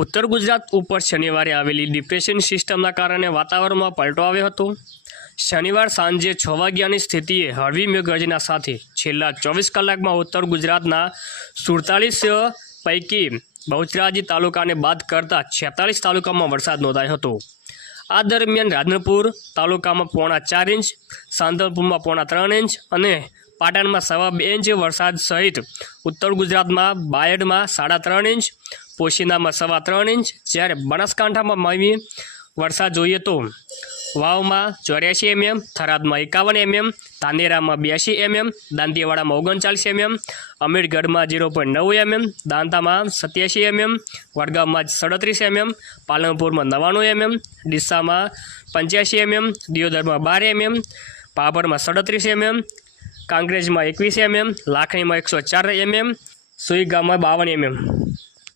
ઉત્તર ગુજરાત ઉપર શનિવારે આવેલી ડિપ્રેશન સિસ્ટમના કારણે વાતાવરણમાં પલટો આવ્યો હતો. શનિવાર સાંજે છ વાગ્યાની સ્થિતિએ હળવી મેઘગર્જના સાથે છેલ્લા ચોવીસ કલાકમાં ઉત્તર ગુજરાતના સુડતાલીસ પૈકી બહુચરાજી તાલુકાને બાદ કરતા છેતાલીસ તાલુકામાં વરસાદ નોંધાયો હતો. આ દરમિયાન રાધનપુર તાલુકામાં પોણા ચાર ઇંચ, સાંતલપુરમાં પોણા ત્રણ ઇંચ અને પાટણમાં સવા બે ઇંચ વરસાદ સહિત ઉત્તર ગુજરાતમાં બાયડમાં સાડા ત્રણ ઇંચ, પોશીનામાં સવા ત્રણ ઇંચ. જ્યારે બનાસકાંઠામાં મવી વરસાદ જોઈએ તો વાવમાં ચોર્યાસી એમએમ, થરાદમાં એકાવન એમએમ તાંદેરામાં બ્યાસી એમએમ, દાંતીવાડામાં ઓગણચાલીસ એમએમ, અમીરગઢમાં ઝીરો પોઈન્ટ નવ એમએમ, દાંતામાં સત્યાસી એમએમ, વડગામમાં સડત્રીસ એમએમ, પાલનપુરમાં નવ્વાણું એમએમ, ડીસામાં પંચ્યાસી એમએમ, દિયોદરમાં બાર એમએમ, પાપડમાં સડત્રીસ એમએમ કાંકરેજમાં એકવીસ એમએમ લાખણીમાં એકસો ચાર એમએમ સુઈગામાં બાવન એમએમ.